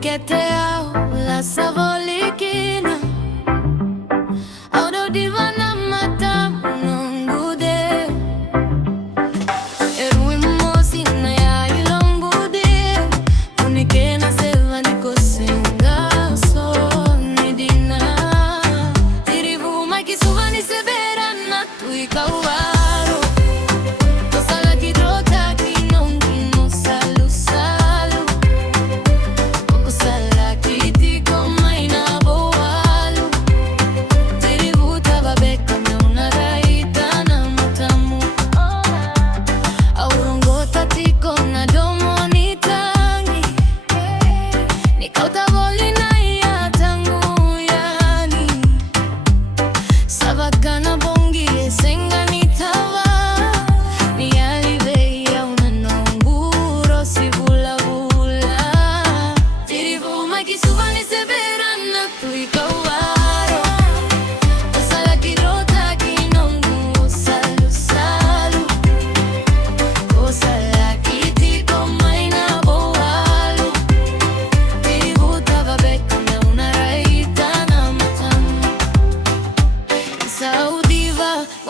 que te habla savolikina Audo divana mata mungude Erui mosi na ya ilongude Unike na seva niko senga so nidina Tirivu mai kisuva ni severa na tuikauaro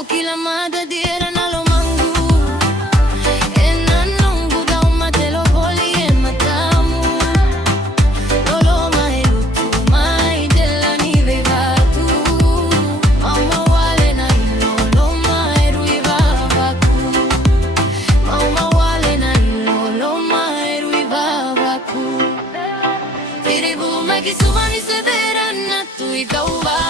Kila madadira na lomangu Ena nungu dauma te lo voli e matamu Lolo mai lutu mai della nive vatu Mama wale na ilolo mai ruiva vaku Mama wale na ilolo mai ruiva vaku Tiribu mai kisuva ni sedera na tu ikaubaro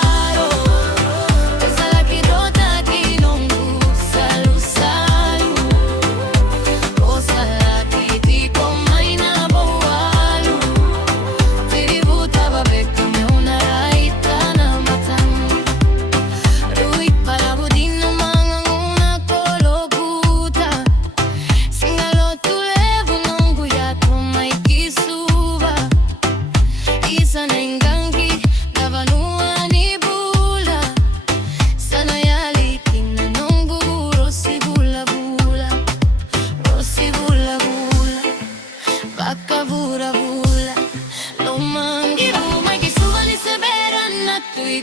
Vura vula, lo mangi, mai che suva ni severa na tu i